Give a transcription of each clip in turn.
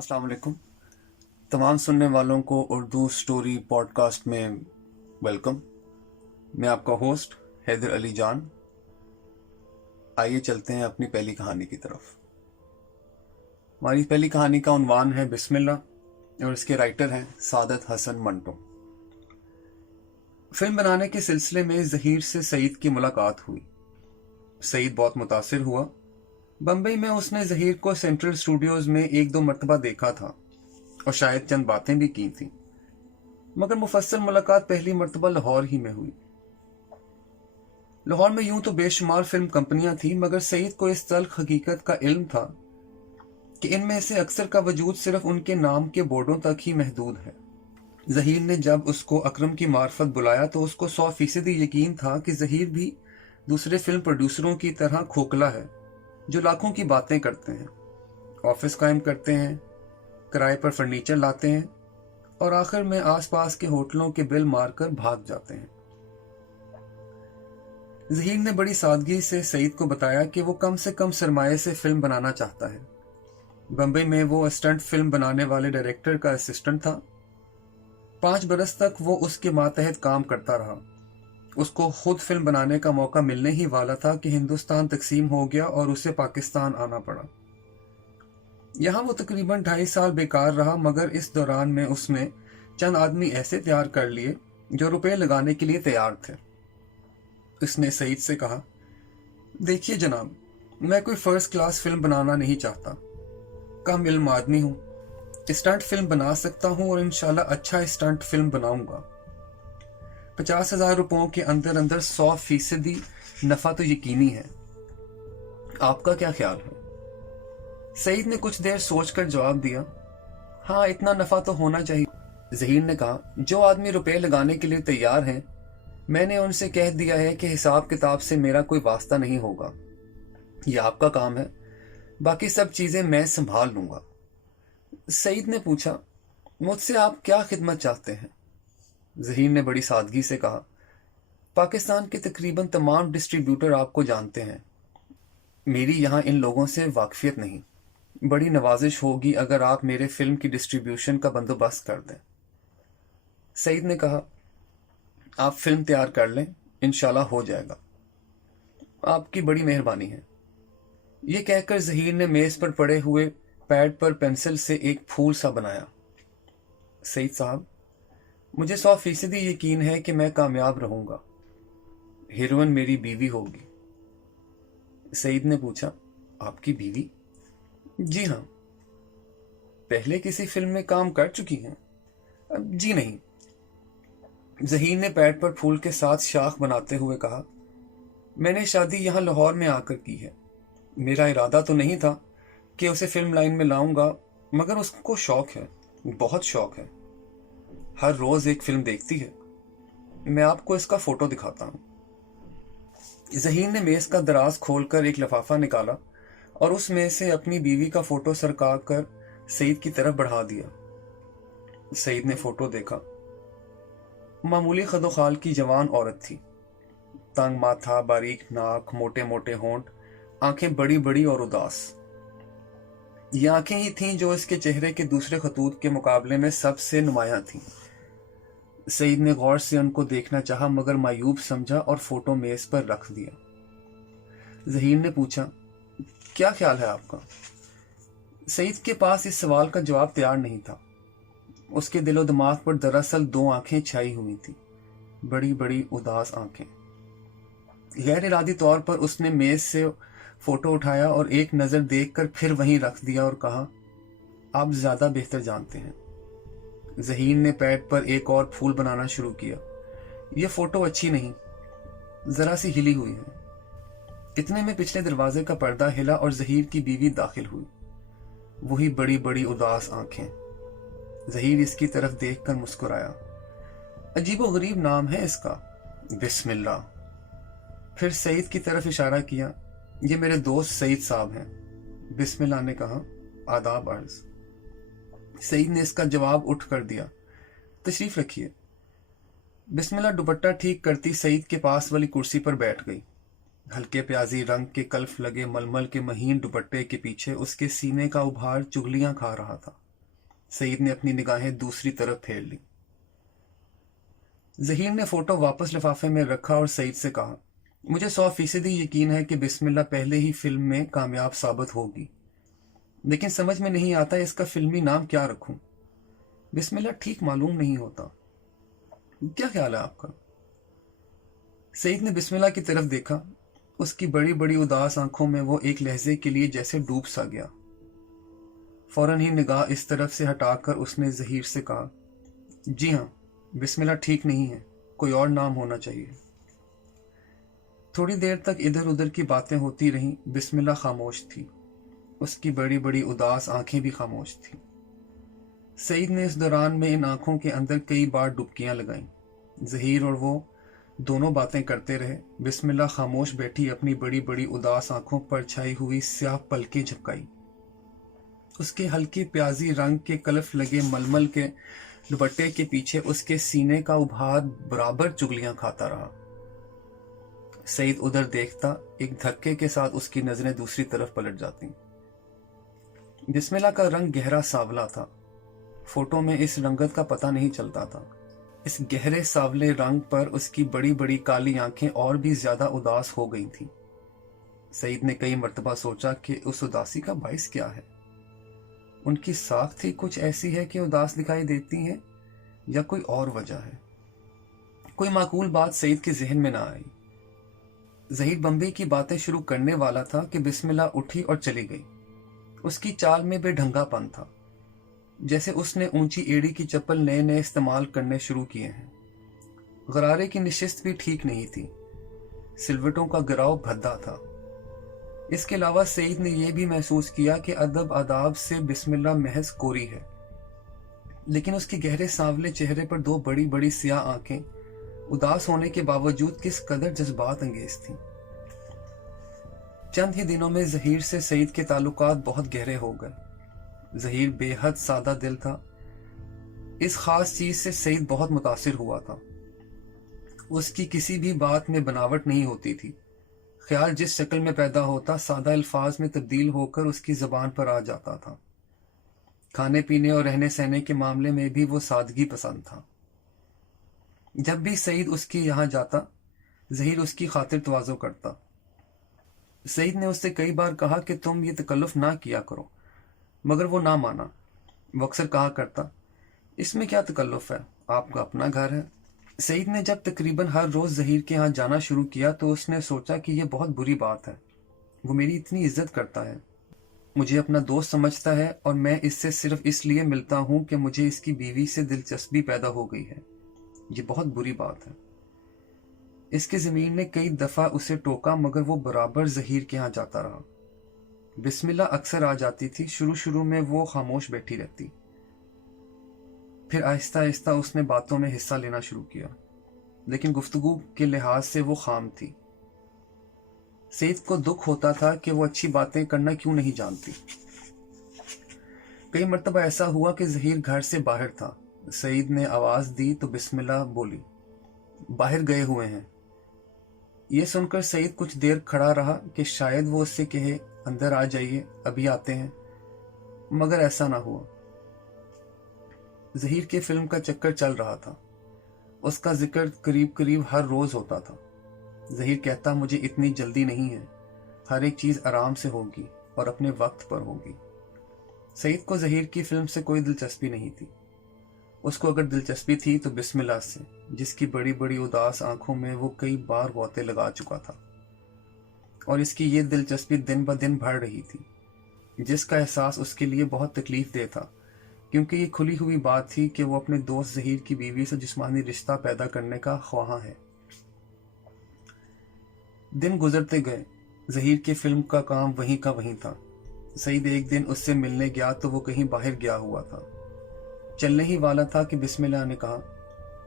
अस्सलाम वालेकुम। तमाम सुनने वालों को उर्दू स्टोरी पॉडकास्ट में वेलकम। मैं आपका होस्ट हैदर अली जान। आइए चलते हैं अपनी पहली कहानी की तरफ। हमारी पहली कहानी का उन्वान है बिस्मिल्लाह और इसके राइटर हैं सादत हसन मंटो। फिल्म बनाने के सिलसिले में ज़हीर से सईद की मुलाकात हुई। सईद बहुत मुतासिर हुआ। बम्बई में उसने ज़हीर को सेंट्रल स्टूडियोज में एक दो मरतबा देखा था और शायद चंद बातें भी की थी, मगर मुफस्सल मुलाकात पहली मरतबा लाहौर ही में हुई। लाहौर में यूं तो बेशुमार फिल्म कंपनियां थी, मगर सईद को इस तल्ख हकीकत का इल्म था कि इनमें से अक्सर का वजूद सिर्फ उनके नाम के बोर्डों तक ही महदूद है। ज़हीर ने जब उसको अकरम की मार्फत बुलाया तो उसको 100% यकीन था कि ज़हीर भी दूसरे फिल्म प्रोड्यूसरों की तरह खोखला है, जो लाखों की बातें करते हैं, ऑफिस कायम करते हैं, किराए पर फर्नीचर लाते हैं और आखिर में आसपास के होटलों के बिल मारकर भाग जाते हैं। ज़हीर ने बड़ी सादगी से सईद को बताया कि वो कम से कम सरमाए से फिल्म बनाना चाहता है। बम्बई में वो स्टंट फिल्म बनाने वाले डायरेक्टर का असिस्टेंट था। 5 बरस तक वो उसके मातहत काम करता रहा। उसको खुद फिल्म बनाने का मौका मिलने ही वाला था कि हिंदुस्तान तकसीम हो गया और उसे पाकिस्तान आना पड़ा। यहाँ वो तकरीबन 2.5 साल बेकार रहा, मगर इस दौरान में उसने चंद आदमी ऐसे तैयार कर लिए जो रुपए लगाने के लिए तैयार थे। उसने सईद से कहा, देखिए जनाब, मैं कोई फर्स्ट क्लास फिल्म बनाना नहीं चाहता। कम इल्म आदमी हूँ, स्टंट फिल्म बना सकता हूँ और इंशाल्लाह अच्छा स्टंट फिल्म बनाऊंगा। 50,000 रुपयों के अंदर अंदर 100% नफा तो यकीनी है। आपका क्या ख्याल है? सईद ने कुछ देर सोचकर जवाब दिया, हाँ, इतना नफा तो होना चाहिए। ज़हीर ने कहा, जो आदमी रुपए लगाने के लिए तैयार हैं, मैंने उनसे कह दिया है कि हिसाब किताब से मेरा कोई वास्ता नहीं होगा। यह आपका काम है, बाकी सब चीजें मैं संभाल लूंगा। सईद ने पूछा, मुझसे आप क्या खिदमत चाहते हैं? ज़हीर ने बड़ी सादगी से कहा, पाकिस्तान के तकरीबन तमाम डिस्ट्रीब्यूटर आपको जानते हैं। मेरी यहाँ इन लोगों से वाकफियत नहीं। बड़ी नवाजिश होगी अगर आप मेरे फिल्म की डिस्ट्रीब्यूशन का बंदोबस्त कर दें। सईद ने कहा, आप फिल्म तैयार कर लें, इंशाल्लाह हो जाएगा। आपकी बड़ी मेहरबानी है। ये कहकर ज़हीर ने मेज पर पड़े हुए पैड पर पेंसिल से एक फूल सा बनाया। सईद साहब, मुझे 100% यकीन है कि मैं कामयाब रहूंगा। हीरोइन मेरी बीवी होगी। सईद ने पूछा, आपकी बीवी? जी हाँ। पहले किसी फिल्म में काम कर चुकी हैं? जी नहीं। ज़हीर ने पैड पर फूल के साथ शाख बनाते हुए कहा, मैंने शादी यहाँ लाहौर में आकर की है। मेरा इरादा तो नहीं था कि उसे फिल्म लाइन में लाऊंगा, मगर उसको शौक है, बहुत शौक है। हर रोज एक फिल्म देखती है। मैं आपको इसका फोटो दिखाता हूँ। ज़हीर ने मेज का दराज खोलकर एक लिफाफा निकाला और उसमें से अपनी बीवी का फोटो सरका कर सईद की तरफ बढ़ा दिया। सईद ने फोटो देखा। मामूली खदोखाल की जवान औरत थी। तंग माथा, बारीक नाक, मोटे मोटे होंठ, आंखें बड़ी बड़ी और उदास। ये आंखें ही थीं जो इसके चेहरे के दूसरे खतूत के मुकाबले में सबसे नुमायां थीं। सईद ने गौर से उनको देखना चाहा, मगर मायूब समझा और फोटो मेज पर रख दिया। ज़हीर ने पूछा, क्या ख्याल है आपका? सईद के पास इस सवाल का जवाब तैयार नहीं था। उसके दिलो दिमाग पर दरअसल 2 आंखें छाई हुई थी, बड़ी बड़ी उदास आंखें। गैर इरादी तौर पर उसने मेज से फोटो उठाया और एक नजर देखकर फिर वहीं रख दिया और कहा, आप ज्यादा बेहतर जानते हैं। ज़हीर ने पैड पर एक और फूल बनाना शुरू किया। यह फोटो अच्छी नहीं, जरा सी हिली हुई है। इतने में पिछले दरवाजे का पर्दा हिला और ज़हीर की बीवी दाखिल हुई। वही बड़ी बड़ी उदास आंखें। ज़हीर इसकी तरफ देखकर मुस्कुराया। अजीबो गरीब नाम है इसका, बिस्मिल्लाह। फिर सईद की तरफ इशारा किया, ये मेरे दोस्त सईद साहब हैं। बिस्मिल्लाह ने कहा, आदाब अर्ज। सईद ने इसका जवाब उठ कर दिया, तशरीफ रखिए। बिस्मिल्लाह दुपट्टा ठीक करती सईद के पास वाली कुर्सी पर बैठ गई। हल्के प्याजी रंग के कल्फ लगे मलमल के महीन दुपट्टे के पीछे उसके सीने का उभार चुगलियां खा रहा था। सईद ने अपनी निगाहें दूसरी तरफ फेर ली। ज़हीर ने फोटो वापस लिफाफे में रखा और सईद से कहा, मुझे 100% यकीन है कि बिस्मिल्लाह पहले ही फिल्म में कामयाब साबित होगी, लेकिन समझ में नहीं आता इसका फिल्मी नाम क्या रखूं। बिस्मिल्लाह ठीक मालूम नहीं होता। क्या ख्याल है आपका? सईद ने बिस्मिल्लाह की तरफ देखा। उसकी बड़ी बड़ी उदास आंखों में वो एक लहजे के लिए जैसे डूब सा गया। फौरन ही निगाह इस तरफ से हटाकर उसने ज़हीर से कहा, जी हाँ, बिस्मिल्लाह ठीक नहीं है, कोई और नाम होना चाहिए। थोड़ी देर तक इधर उधर की बातें होती रहीं। बिस्मिल्लाह खामोश थी। उसकी बड़ी बड़ी उदास आंखें भी खामोश थीं। सईद ने इस दौरान में इन आंखों के अंदर कई बार डुबकियां लगाईं। ज़हीर और वो दोनों बातें करते रहे। बिस्मिल्लाह खामोश बैठी अपनी बड़ी बड़ी उदास आंखों पर छाई हुई स्याह पलकें झपकाई। उसके हल्के प्याजी रंग के कलफ लगे मलमल के दुपट्टे के पीछे उसके सीने का उभार बराबर चुगलियां खाता रहा। सईद उधर देखता, एक धक्के के साथ उसकी नजरें दूसरी तरफ पलट जाती। बिस्मिल्लाह का रंग गहरा सांवला था। फोटो में इस रंगत का पता नहीं चलता था। इस गहरे सांवले रंग पर उसकी बड़ी बड़ी काली आंखें और भी ज्यादा उदास हो गई थीं। सईद ने कई मर्तबा सोचा कि उस उदासी का बाइस क्या है। उनकी साख ही कुछ ऐसी है कि उदास दिखाई देती हैं, या कोई और वजह है। कोई माकूल बात सईद के जहन में ना आई। ज़हीर बम्बई की बातें शुरू करने वाला था कि बिस्मिल्लाह उठी और चली गई। उसकी चाल में बेढंगापन था, जैसे उसने ऊंची एड़ी की चप्पल नए नए इस्तेमाल करने शुरू किए हैं। गरारे की निशिस्त भी ठीक नहीं थी। सिलवटों का गिराव भद्दा था। इसके अलावा सईद ने यह भी महसूस किया कि अदब आदाब से बिस्मिल्लाह महज कोरी है, लेकिन उसके गहरे सांवले चेहरे पर दो बड़ी बड़ी स्याह आंखें उदास होने के बावजूद किस कदर जज्बात अंगेज थीं। चंद ही दिनों में ज़हीर से सईद के ताल्लुकात बहुत गहरे हो गए। ज़हीर बेहद सादा दिल था। इस खास चीज से सईद बहुत मुतासिर हुआ था। उसकी किसी भी बात में बनावट नहीं होती थी। ख्याल जिस शक्ल में पैदा होता, सादा अल्फाज में तब्दील होकर उसकी जबान पर आ जाता था। खाने पीने और रहने सहने के मामले में भी वो सादगी पसंद था। जब भी सईद उसके यहाँ जाता, ज़हीर उसकी खातिर तवाज़ो करता। सईद ने उससे कई बार कहा कि तुम ये तकल्लुफ़ ना किया करो, मगर वो ना माना। वो अक्सर कहा करता, इसमें क्या तकल्लुफ़ है, आपका अपना घर है। सईद ने जब तकरीबन हर रोज़ ज़हीर के यहाँ जाना शुरू किया तो उसने सोचा कि यह बहुत बुरी बात है। वो मेरी इतनी इज्जत करता है, मुझे अपना दोस्त समझता है, और मैं इससे सिर्फ इसलिए मिलता हूँ कि मुझे इसकी बीवी से दिलचस्पी पैदा हो गई है। ये बहुत बुरी बात है। इसके ज़मीन ने कई दफ़ा उसे टोका, मगर वो बराबर ज़हीर के यहाँ जाता रहा। बिस्मिल्लाह अक्सर आ जाती थी। शुरू में वो खामोश बैठी रहती, फिर आहिस्ता आहिस्ता उसने बातों में हिस्सा लेना शुरू किया, लेकिन गुफ्तगू के लिहाज से वो खाम थी। सईद को दुख होता था कि वो अच्छी बातें करना क्यों नहीं जानती। कई मर्तबा ऐसा हुआ कि ज़हीर घर से बाहर था। सईद ने आवाज दी तो बिस्मिल्लाह बोली, बाहर गए हुए हैं। यह सुनकर सईद कुछ देर खड़ा रहा कि शायद वो उससे कहे, अंदर आ जाइए, अभी आते हैं, मगर ऐसा ना हुआ। ज़हीर के फिल्म का चक्कर चल रहा था। उसका जिक्र करीब करीब हर रोज होता था। ज़हीर कहता, मुझे इतनी जल्दी नहीं है, हर एक चीज आराम से होगी और अपने वक्त पर होगी। सईद को ज़हीर की फिल्म से कोई दिलचस्पी नहीं थी। उसको अगर दिलचस्पी थी तो बिस्मिल्लाह से, जिसकी बड़ी बड़ी उदास आंखों में वो कई बार गौते लगा चुका था, और इसकी ये दिलचस्पी दिन ब दिन बढ़ रही थी, जिसका एहसास उसके लिए बहुत तकलीफ दे था, क्योंकि ये खुली हुई बात थी कि वो अपने दोस्त ज़हीर की बीवी से जिस्मानी रिश्ता पैदा करने का ख्वाहां है। दिन गुजरते गए। ज़हीर के फिल्म का काम वहीं का वहीं था। सईद एक दिन उससे मिलने गया तो वो कहीं बाहर गया हुआ था। चलने ही वाला था कि बिस्मिल्लाह ने कहा,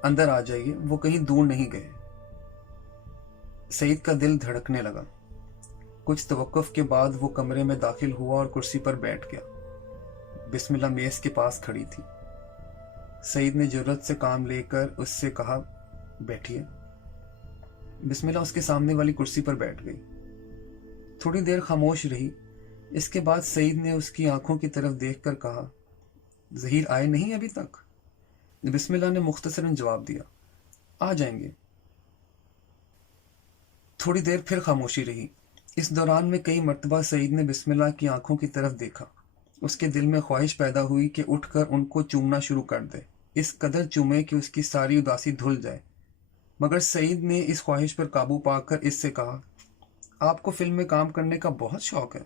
अंदर आ जाइए, वो कहीं दूर नहीं गए। सईद का दिल धड़कने लगा। कुछ तवक्कुफ के बाद वो कमरे में दाखिल हुआ और कुर्सी पर बैठ गया। बिस्मिल्लाह मेज के पास खड़ी थी। सईद ने जरूरत से काम लेकर उससे कहा, बैठिए। बिस्मिल्लाह उसके सामने वाली कुर्सी पर बैठ गई। थोड़ी देर खामोश रही। इसके बाद सईद ने उसकी आंखों की तरफ देखकर कहा, ظہیر آئے نہیں ابھی تک؟ بسم اللہ نے مختصراً جواب دیا، آ جائیں گے۔ تھوڑی دیر پھر خاموشی رہی۔ اس دوران میں کئی مرتبہ سعید نے بسم اللہ کی آنکھوں کی طرف دیکھا۔ اس کے دل میں خواہش پیدا ہوئی کہ اٹھ کر ان کو چومنا شروع کر دے، اس قدر چومے کہ اس کی ساری اداسی دھل جائے، مگر سعید نے اس خواہش پر قابو پا کر اس سے کہا، آپ کو فلم میں کام کرنے کا بہت شوق ہے؟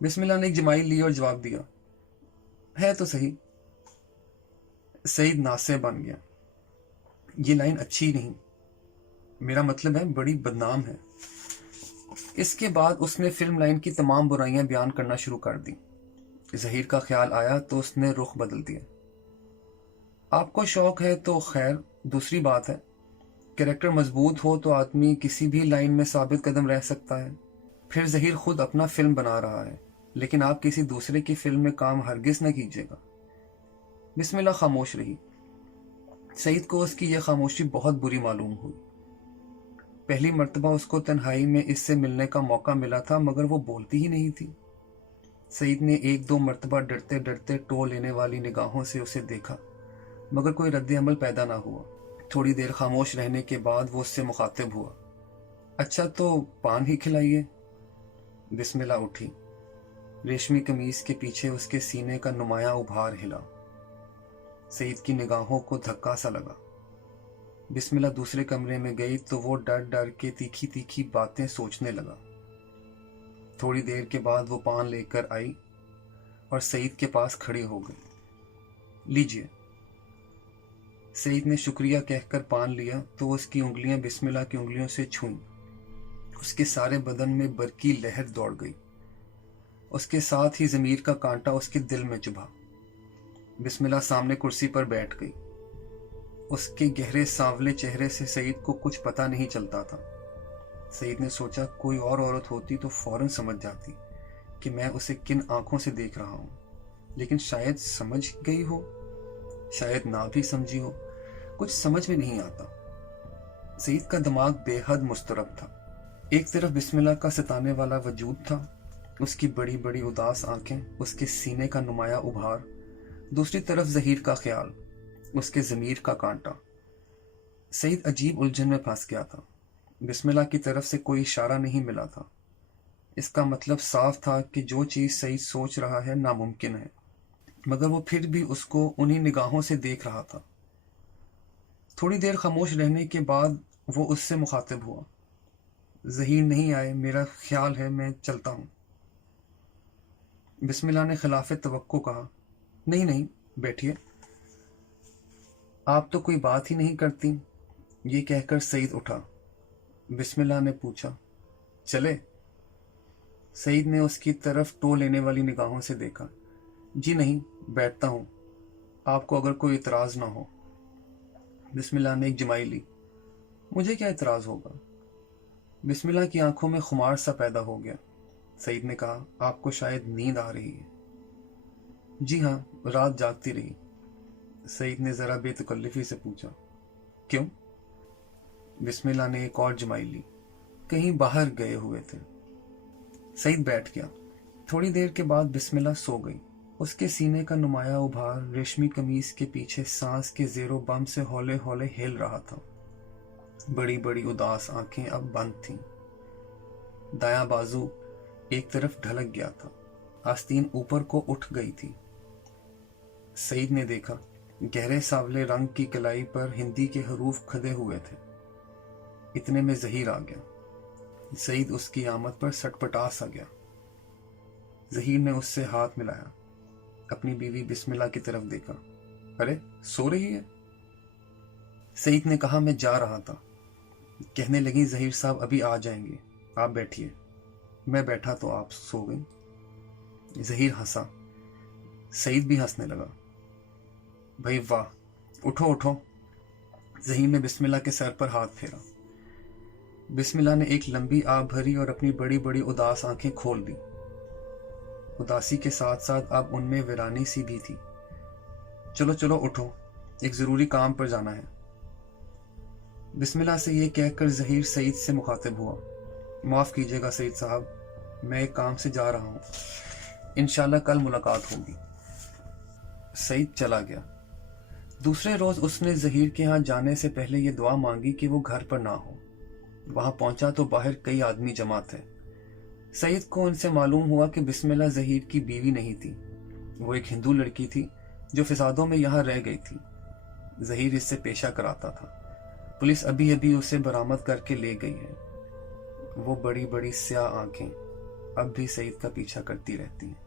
بسم اللہ نے ایک جمائی لی اور جواب دیا، ہے تو صحیح۔ سعید ناصح بن گیا، یہ لائن اچھی نہیں، میرا مطلب ہے بڑی بدنام ہے۔ اس کے بعد اس نے فلم لائن کی تمام برائیاں بیان کرنا شروع کر دی۔ ظہیر کا خیال آیا تو اس نے رخ بدل دیا۔ آپ کو شوق ہے تو خیر، دوسری بات ہے، کریکٹر مضبوط ہو تو آدمی کسی بھی لائن میں ثابت قدم رہ سکتا ہے۔ پھر ظہیر خود اپنا فلم بنا رہا ہے، لیکن آپ کسی دوسرے کی فلم میں کام ہرگز نہ کیجیے گا۔ بسم اللہ خاموش رہی۔ سعید کو اس کی یہ خاموشی بہت بری معلوم ہوئی۔ پہلی مرتبہ اس کو تنہائی میں اس سے ملنے کا موقع ملا تھا، مگر وہ بولتی ہی نہیں تھی۔ سعید نے ایک دو مرتبہ ڈرتے ڈرتے ٹو لینے والی نگاہوں سے اسے دیکھا، مگر کوئی رد عمل پیدا نہ ہوا۔ تھوڑی دیر خاموش رہنے کے بعد وہ اس سے مخاطب ہوا، اچھا تو پان ہی کھلائیے۔ بسم اللہ اٹھی۔ ریشمی قمیض کے پیچھے اس کے سینے کا نمایاں ابھار ہلا۔ سعید کی نگاہوں کو دھکا سا لگا۔ بسم اللہ دوسرے کمرے میں گئی تو وہ ڈر ڈر کے تیکھی تیکھی باتیں سوچنے لگا۔ تھوڑی دیر کے بعد وہ پان لے کر آئی اور سعید کے پاس کھڑی ہو گئی۔ لیجئے۔ سعید نے شکریہ کہہ کر پان لیا تو اس کی انگلیاں بسم اللہ کی انگلیوں سے چھوئیں۔ اس کے سارے بدن میں برقی لہر دوڑ گئی۔ اس کے ساتھ ہی ضمیر کا کانٹا اس کے دل میں چبھا۔ بسم اللہ سامنے کرسی پر بیٹھ گئی۔ اس کے گہرے سانولے چہرے سے سعید کو کچھ پتہ نہیں چلتا تھا۔ سعید نے سوچا کوئی اور عورت ہوتی تو فوراً سمجھ جاتی کہ میں اسے کن آنکھوں سے دیکھ رہا ہوں، لیکن شاید سمجھ گئی ہو، شاید نہ بھی سمجھی ہو، کچھ سمجھ میں نہیں آتا۔ سعید کا دماغ بے حد مضطرب تھا۔ ایک طرف بسم اللہ کا ستانے والا وجود تھا، اس کی بڑی بڑی اداس آنکھیں، اس کے سینے کا نمایاں ابھار، دوسری طرف ظہیر کا خیال، اس کے ضمیر کا کانٹا۔ سعید عجیب الجھن میں پھنس گیا تھا۔ بسم اللہ کی طرف سے کوئی اشارہ نہیں ملا تھا۔ اس کا مطلب صاف تھا کہ جو چیز سعید سوچ رہا ہے ناممکن ہے، مگر وہ پھر بھی اس کو انہی نگاہوں سے دیکھ رہا تھا۔ تھوڑی دیر خاموش رہنے کے بعد وہ اس سے مخاطب ہوا، ظہیر نہیں آئے، میرا خیال ہے میں چلتا ہوں۔ بسم اللہ نے خلاف توقع کہا، نہیں نہیں، بیٹھیے، آپ تو کوئی بات ہی نہیں کرتی۔ یہ کہہ کر سعید اٹھا۔ بسم اللہ نے پوچھا، چلے؟ سعید نے اس کی طرف ٹو لینے والی نگاہوں سے دیکھا، جی نہیں، بیٹھتا ہوں، آپ کو اگر کوئی اعتراض نہ ہو۔ بسم اللہ نے ایک جمائی لی، مجھے کیا اعتراض ہوگا؟ بسم اللہ کی آنکھوں میں خمار سا پیدا ہو گیا۔ سعید نے کہا، آپ کو شاید نیند آ رہی ہے۔ جی ہاں، رات جاگتی رہی۔ سعید نے ذرا بے تکلفی سے پوچھا، کیوں؟ بسم اللہ نے ایک اور جمائی لی، کہیں باہر گئے ہوئے تھے۔ سعید بیٹھ گیا۔ تھوڑی دیر کے بعد بسم اللہ سو گئی۔ اس کے سینے کا نمایاں ابھار ریشمی قمیض کے پیچھے سانس کے زیر و بم سے ہولے ہولے ہل رہا تھا۔ بڑی بڑی اداس آنکھیں اب بند تھیں۔ دایاں بازو ایک طرف ڈھلک گیا تھا، آستین اوپر کو اٹھ گئی تھی۔ سعید نے دیکھا، گہرے سانولے رنگ کی کلائی پر ہندی کے حروف کھدے ہوئے تھے۔ اتنے میں ظہیر آ گیا۔ سعید اس کی آمد پر سٹ پٹا سا گیا۔ ظہیر نے اس سے ہاتھ ملایا، اپنی بیوی بسم اللہ کی طرف دیکھا، ارے سو رہی ہے؟ سعید نے کہا، میں جا رہا تھا۔ کہنے لگی، ظہیر صاحب ابھی آ جائیں گے، آپ بیٹھیے۔ میں بیٹھا تو آپ سو گئی۔ ظہیر ہنسا، سعید بھی ہنسنے لگا۔ بھائی واہ، اٹھو اٹھو۔ ظہیر نے بسم اللہ کے سر پر ہاتھ پھیرا۔ بسم اللہ نے ایک لمبی آہ بھری اور اپنی بڑی بڑی اداس آنکھیں کھول دی۔ اداسی کے ساتھ ساتھ اب ان میں ویرانی سی بھی تھی۔ چلو چلو اٹھو، ایک ضروری کام پر جانا ہے۔ بسم اللہ سے یہ کہہ کر ظہیر سعید سے مخاطب ہوا، معاف کیجیے گا سعید صاحب، میں ایک کام سے جا رہا ہوں، انشاءاللہ کل ملاقات ہوگی۔ सईद चला गया। दूसरे रोज उसने जहीर के यहाँ जाने से पहले ये दुआ मांगी कि वो घर पर ना हो। वहां पहुंचा तो बाहर कई आदमी जमा थे। सईद को उनसे मालूम हुआ कि बिस्मिल्लाह जहीर की बीवी नहीं थी, वो एक हिंदू लड़की थी जो फिसादों में यहाँ रह गई थी। जहीर इससे पेशा कराता था। पुलिस अभी अभी उसे बरामद करके ले गई है। वो बड़ी बड़ी स्याह आंखें अब भी सईद का पीछा करती रहती हैं।